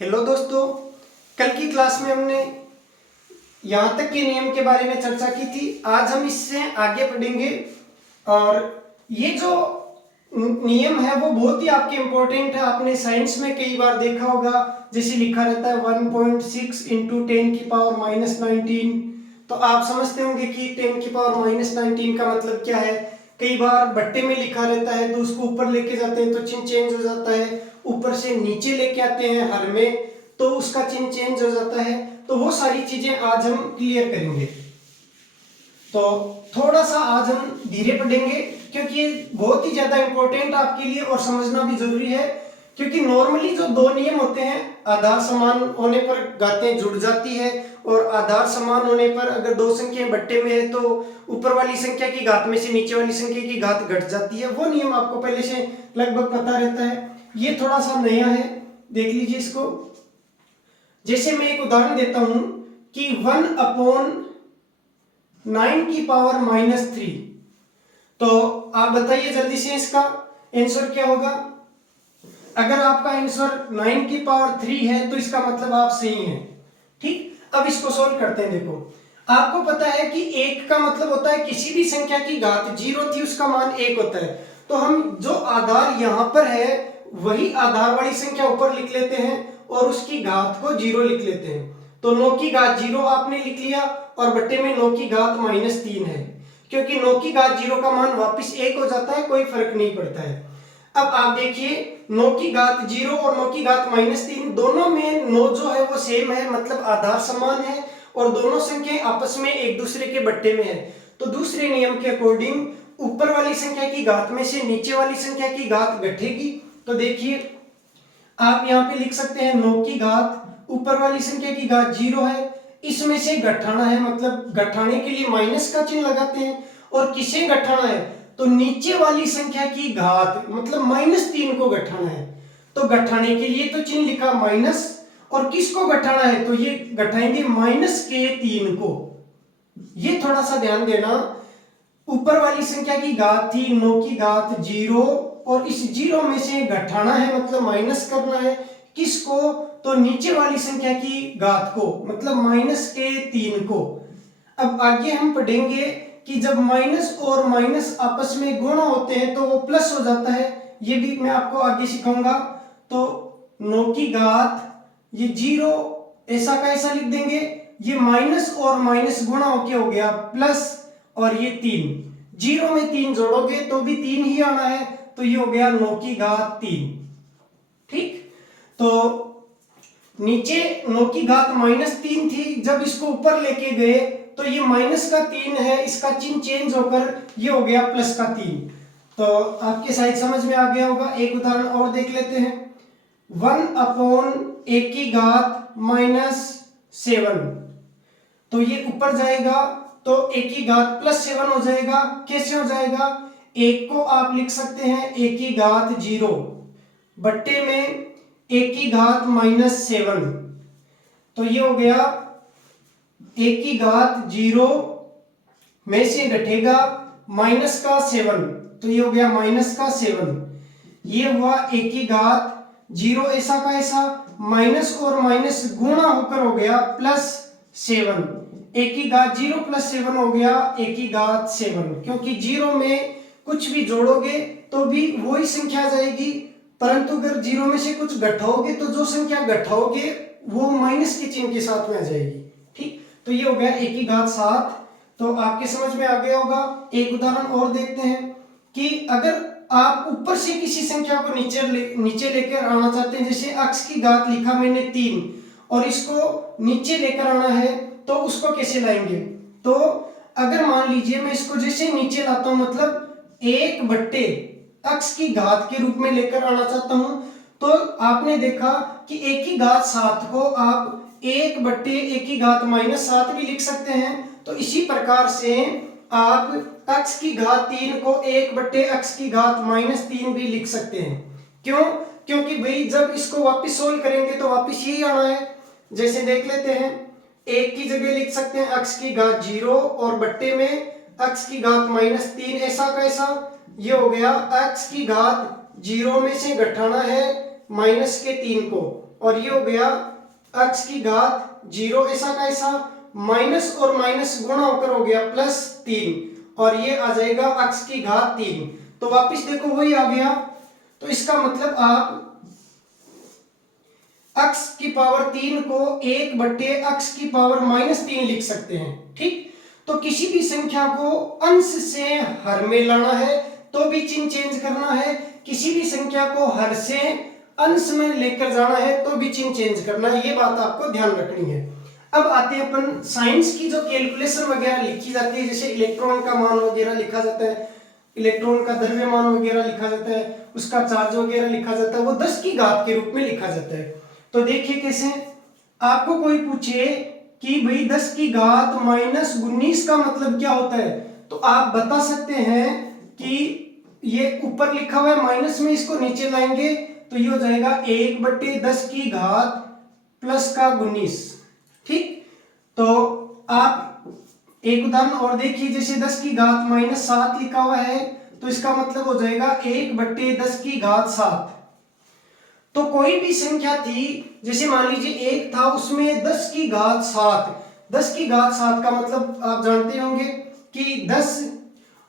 Hello दोस्तों, कल की क्लास में हमने यहाँ तक के नियम के बारे में चर्चा की थी। आज हम इससे आगे बढ़ेंगे और ये जो नियम है वो बहुत ही आपके इम्पोर्टेंट है। आपने साइंस में कई बार देखा होगा, जैसे लिखा रहता है 1.6 इंटू 10⁻⁹। तो आप समझते होंगे कि 10⁻⁹ का मतलब क्या है। कई बार बट्टे में लिखा रहता है तो उसको ऊपर लेके जाते हैं तो चिन्ह चेंज हो जाता है, ऊपर से नीचे लेके आते हैं हर में तो उसका चिन्ह चेंज हो जाता है। तो वो सारी चीजें आज हम क्लियर करेंगे। तो थोड़ा सा आज हम धीरे पढ़ेंगे क्योंकि ये बहुत ही ज्यादा इंपॉर्टेंट आपके लिए और समझना भी जरूरी है। क्योंकि नॉर्मली जो दो नियम होते हैं, आधार समान होने पर घातें जुड़ जाती है और आधार समान होने पर अगर दो संख्याएं बट्टे में है तो ऊपर वाली संख्या की घात में से नीचे वाली संख्या की घात घट जाती है। वो नियम आपको पहले से लगभग पता रहता है। ये थोड़ा सा नया है, देख लीजिए इसको। जैसे मैं एक उदाहरण देता हूं कि 1/9⁻³ तो आप बताइए जल्दी से इसका आंसर क्या होगा। अगर आपका आंसर 9⁻³ है तो इसका मतलब आप सही हैं। ठीक, अब इसको सोल्व करते हैं। देखो, आपको पता है कि 1 का मतलब होता है किसी भी संख्या की घात 0 थी उसका मान 1 होता है। तो हम जो आधार यहां पर है वही आधार वाली संख्या ऊपर लिख लेते हैं और उसकी घात को 0 लिख लेते हैं। तो 9 की घात 0 आपने लिख लिया और बट्टे में 9 की घात -3 है। क्योंकि 9 की घात 0 का मान वापस 1 हो जाता है, कोई फर्क नहीं पड़ता है। अब आप देखिए 9 की घात 0 और 9 की घात -3 दोनों में 9 जो है वो सेम है, मतलब आधार समान है और दोनों संख्याएं आपस में एक दूसरे के बट्टे में है। तो दूसरे नियम के अकॉर्डिंग ऊपर वाली संख्या की घात में से नीचे वाली संख्या की घात घटेगी। तो देखिए आप यहाँ पे लिख सकते हैं 9 की घात ऊपर वाली संख्या की घात 0 है, इसमें से घटाना है, मतलब घटाने के लिए माइनस का चिन्ह लगाते हैं। और किसे घटाना है तो नीचे वाली संख्या की घात मतलब -3 को घटाना है। तो घटाने के लिए तो चिन्ह लिखा माइनस, और किसको घटाना है तो ये घटाएंगे -3 को। ये थोड़ा सा ध्यान देना, ऊपर वाली संख्या की घात थी 9 की घात 0 और इस 0 में से घटाना है मतलब माइनस करना है। किसको तो नीचे वाली संख्या की घात को, मतलब -3 को। अब आगे हम पढ़ेंगे कि जब माइनस और माइनस आपस में गुणा होते हैं तो वो प्लस हो जाता है। ये भी मैं आपको आगे सिखाऊंगा। तो 9 की घात ये 0 ऐसा का ऐसा लिख देंगे, ये माइनस और माइनस गुणा होके हो गया प्लस, और ये 3, 0 में 3 जोड़ोगे तो भी 3 ही आना है, तो ये हो गया 9 की घात 3। ठीक, तो नीचे 9 की घात -3 थी, जब इसको ऊपर लेके गए तो ये -3 है, इसका चिन्ह चेंज होकर ये हो गया +3। तो आपके शायद समझ में आ गया होगा। एक उदाहरण और देख लेते हैं। 1/1 की घात -7 तो ये ऊपर जाएगा तो 1 की घात +7 हो जाएगा। कैसे हो जाएगा, 1 को आप लिख सकते हैं 1 की घात 0 बट्टे में 1 की घात -7, तो ये हो गया 1 की घात 0 में से घटेगा -7, तो ये हो गया -7। ये हुआ 1 की घात 0 ऐसा का ऐसा, माइनस और माइनस गुणा होकर हो गया +7। 1 की घात 0 +7 हो गया 1 की घात 7। क्योंकि 0 में कुछ भी जोड़ोगे तो भी वही संख्या आ जाएगी, परंतु अगर 0 में से कुछ घटाओगे तो जो संख्या घटाओगे वो माइनस के चिन्ह के साथ में आ जाएगी। ठीक, तो ये हो गया 1 की घात 7। तो आपके समझ में आ गया होगा। एक उदाहरण और देखते हैं कि अगर आप ऊपर से किसी संख्या को नीचे लेकर आना चाहते हैं, जैसे x की घात लिखा मैंने 3 और इसको नीचे लेकर आना है, तो उसको कैसे लाएंगे। तो अगर मान लीजिए मैं इसको जैसे नीचे लाता हूं, मतलब 1/x की घात के रूप में लेकर आना चाहता हूं, तो आपने देखा कि 1 की घात 7 को आप 1/1 की घात -7 भी लिख सकते हैं। तो इसी प्रकार से आप x की घात 3 को 1/x की घात -3 भी लिख सकते हैं। क्यों, क्योंकि भाई जब इसको वापस सोल्व करेंगे तो वापस यही आना है। जैसे देख लेते हैं, 1 की जगह लिख सकते हैं x की घात 0 और बट्टे में x की घात -3 ऐसा कैसा, ये हो गया x की घात 0 में से घटाना है माइनस के 3 को, और ये हो गया x की घात 0 ऐसा का ऐसा, माइनस और माइनस गुणा होकर हो गया +3, और ये आ जाएगा x की घात 3। तो वापस देखो वही आ गया। तो इसका मतलब आप x की पावर 3 को 1/x की पावर -3 लिख सकते हैं। ठीक, तो किसी भी संख्या को अंश से हर में लाना है तो भी चिन्ह चेंज करना है, किसी भी संख्या को हर से अंश में लेकर जाना है तो भी चिन्ह चेंज करना है, ये बात आपको ध्यान रखनी है। अब आते हैं अपन साइंस की जो कैलकुलेशन वगैरह लिखी जाती है, जैसे इलेक्ट्रॉन का मान वगैरह लिखा जाता है, इलेक्ट्रॉन का द्रव्यमान वगैरह लिखा जाता है, उसका चार्ज वगैरह लिखा जाता है, वो 10 की घात के रूप में लिखा जाता है। तो देखिए कैसे, आपको कोई पूछे कि भाई 10 की घात -19 का मतलब क्या होता है, तो आप बता सकते हैं कि ये ऊपर लिखा हुआ है माइनस में, इसको नीचे लाएंगे तो ये हो जाएगा 1/10 की घात प्लस का 19। ठीक, तो आप एक उदाहरण और देखिए, जैसे 10 की घात -7 लिखा हुआ है तो इसका मतलब हो जाएगा 1/10 की घात 7। तो कोई भी संख्या थी, जैसे मान लीजिए 1 था, उसमें 10 की घात 7, 10 की घात 7 का मतलब आप जानते होंगे कि 10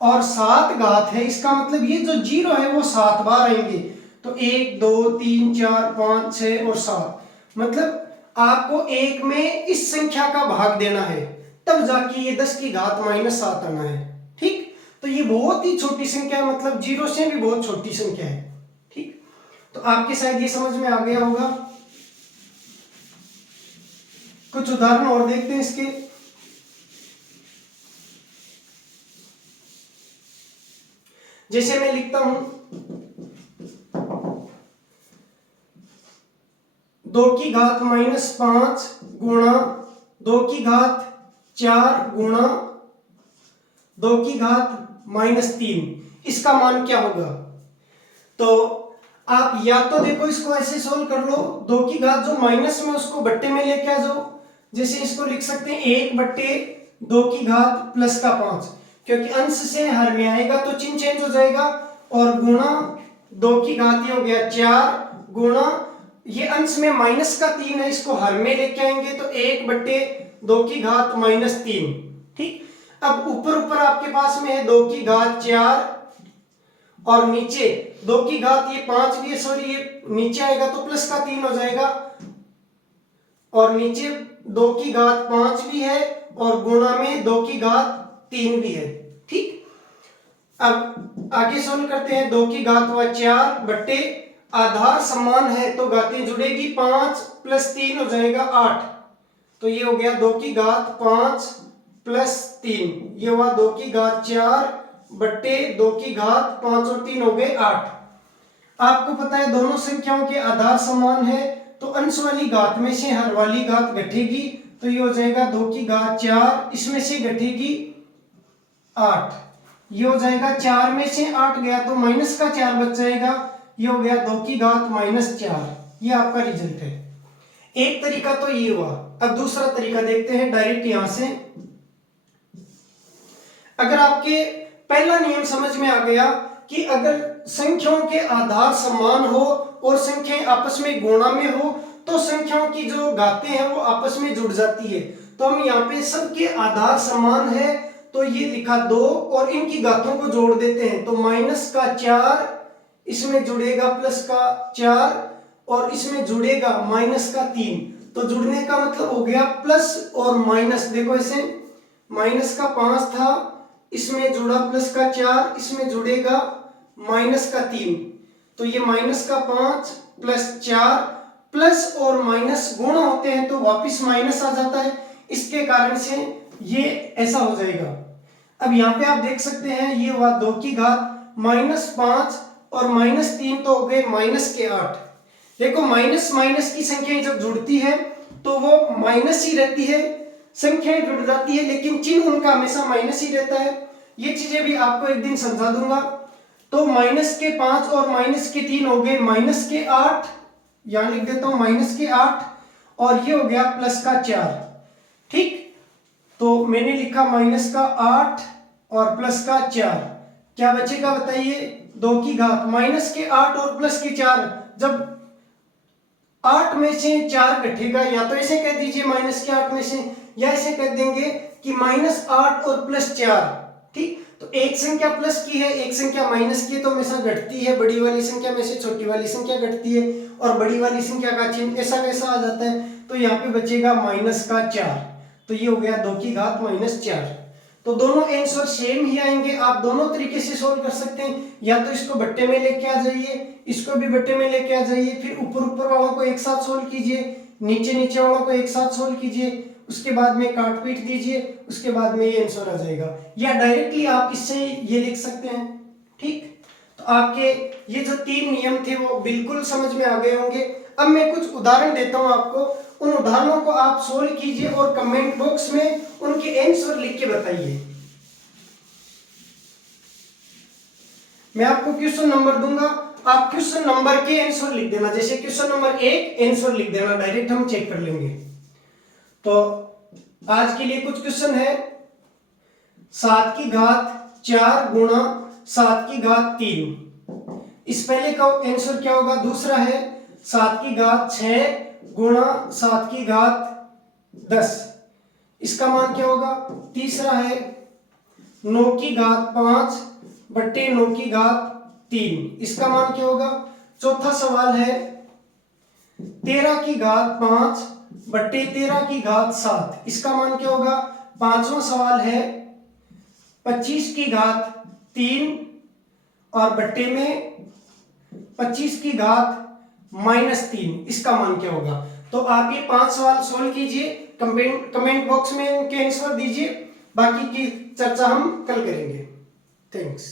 और 7 घात है, इसका मतलब ये जो 0 है वो 7 बार आएंगे। तो 1 2 3 4 5 6 और 7, मतलब आपको एक में इस संख्या का भाग देना है, तब जाके ये 10 की घात -7 आना है। ठीक, तो ये बहुत ही छोटी संख्या है, मतलब 0 से भी बहुत छोटी संख्या है। ठीक, तो आपके शायद ये समझ में आ गया होगा। कुछ उदाहरण और देखते हैं इसके। जैसे मैं लिखता हूं 2 की घात -5 गुणा 2 की घात 4 गुणा 2 की घात -3, इसका मान क्या होगा? तो आप या तो देखो इसको ऐसे सोल्व कर लो, 2 की घात जो माइनस में उसको बट्टे में लेके आ जाओ, जैसे इसको लिख सकते हैं 1/2 की घात प्लस का 5, क्योंकि अंश से हर में आएगा तो चिन्ह चेंज हो जाएगा, और गुणा 2 की घात ये हो गया 4 गुणा, ये अंश में माइनस का 3 है, इसको हर में लेके आएंगे तो 1/2 की घात -3। ठीक, अब ऊपर ऊपर आपके पास में है 2 की घात 4, और नीचे 2 की घात ये 5 भी है, सॉरी ये नीचे आएगा तो प्लस का 3 हो जाएगा, और नीचे 2 की घात 5 भी है और गुणा में 2 की घात 3 भी है। ठीक, अब आगे सोल्व करते हैं। 2 की घात हुआ 4 बट्टे आधार समान है तो घातें जुड़ेगी, 5 + 3 हो जाएगा 8, तो ये हो गया 2 की घात 5 + 3, ये हुआ 2 की घात 4 बट्टे 2 की घात 5 और 3 हो गए 8। आपको पता है दोनों संख्याओं के आधार समान है तो अंश वाली घात में से हर वाली घात घटेगी, तो ये हो जाएगा 2 की घात 4, इसमें से घटेगी 8, ये हो जाएगा 4 में से 8 गया तो माइनस का 4 बच जाएगा, ये हो गया 2 की घात -4। ये आपका रिजल्ट है। एक तरीका तो ये हुआ। अब दूसरा तरीका देखते हैं डायरेक्ट यहां से। अगर आपके पहला नियम समझ में आ गया कि अगर संख्याओं के आधार समान हो और संख्याएं आपस में गुणा में हो तो संख्याओं की जो घातें हैं वो आपस में जुड़ जाती है। तो हम यहाँ पे सबके आधार समान है तो ये लिखा 2 और इनकी घातों को जोड़ देते हैं, तो माइनस का 4 इसमें जुड़ेगा प्लस का 4 और इसमें जुड़ेगा माइनस का 3, तो जुड़ने का मतलब हो गया प्लस और माइनस। देखो इसे माइनस का 5 था, इसमें जुड़ा प्लस का 4, इसमें जुड़ेगा माइनस का 3, तो ये माइनस का 5 + 4, प्लस और माइनस गुण होते हैं तो वापस माइनस आ जाता है, इसके कारण से ये ऐसा हो जाएगा। अब यहाँ पे आप देख सकते हैं ये हुआ 2 की घात -5 और -3 तो हो गए -8। देखो माइनस माइनस की संख्याएं जब जुड़ती है तो वो माइनस ही रहती है, संख्याएं जुड़ जाती है लेकिन चिन्ह उनका हमेशा माइनस ही रहता है। ये चीजें भी आपको एक दिन समझा दूंगा। तो -5 और -3 हो गए -8, यहां लिख देता हूं -8, और ये हो गया प्लस का 4। ठीक, तो मैंने लिखा -8 और प्लस का 4, क्या बचेगा बताइए? 2 की घात -8 और प्लस के 4, जब 8 में से 4 घटेगा, या तो ऐसे कह दीजिए माइनस के 8 में से, या ऐसे कह देंगे कि -8 और +4। ठीक, तो एक संख्या प्लस की है, एक संख्या माइनस की है, तो हमेशा घटती है, बड़ी वाली संख्या में से छोटी वाली संख्या घटती है, और बड़ी वाली संख्या का चिन्ह ऐसा कैसा आ जाता है, तो यहाँ पे बचेगा -4। तो ये हो गया 2 की घात -4। तो दोनों आंसर सेम ही आएंगे। आप दोनों तरीके से सोल्व कर सकते हैं, या तो इसको बट्टे में लेके आ जाइए, इसको भी बट्टे में लेके आ जाइए, फिर ऊपर ऊपर वालों को एक साथ सोल्व कीजिए, नीचे नीचे वालों को एक साथ सोल्व कीजिए, उसके बाद में काट पीट दीजिए, उसके बाद में ये आंसर आ जाएगा। या डायरेक्टली आप इससे ये लिख सकते हैं। ठीक, तो आपके ये जो 3 नियम थे वो बिल्कुल समझ में आ गए होंगे। अब मैं कुछ उदाहरण देता हूं आपको, उन उदाहरणों को आप सोल्व कीजिए और कमेंट बॉक्स में उनके आंसर लिख के बताइए। मैं आपको क्वेश्चन नंबर दूंगा, आप क्वेश्चन नंबर के आंसर लिख देना। जैसे क्वेश्चन नंबर 1 आंसर लिख देना, डायरेक्ट हम चेक कर लेंगे। तो आज के लिए कुछ क्वेश्चन है। 7 की घात 4 गुणा 7 की घात 3, इस पहले का आंसर क्या होगा? दूसरा है 7 की घात 6 गुणा 7 की घात 10, इसका मान क्या होगा? तीसरा है 9 की घात 5 बट्टे 9 की घात 3, इसका मान क्या होगा? चौथा सवाल है 13 की घात 5 बट्टे 13 की घात 7, इसका मान क्या होगा? पांचवा सवाल है 25 की घात 3 और बट्टे में 25 की घात -3, इसका मान क्या होगा? तो आप ये 5 सवाल सोल्व कीजिए, कमेंट बॉक्स में इनके आंसर दीजिए, बाकी की चर्चा हम कल करेंगे। थैंक्स।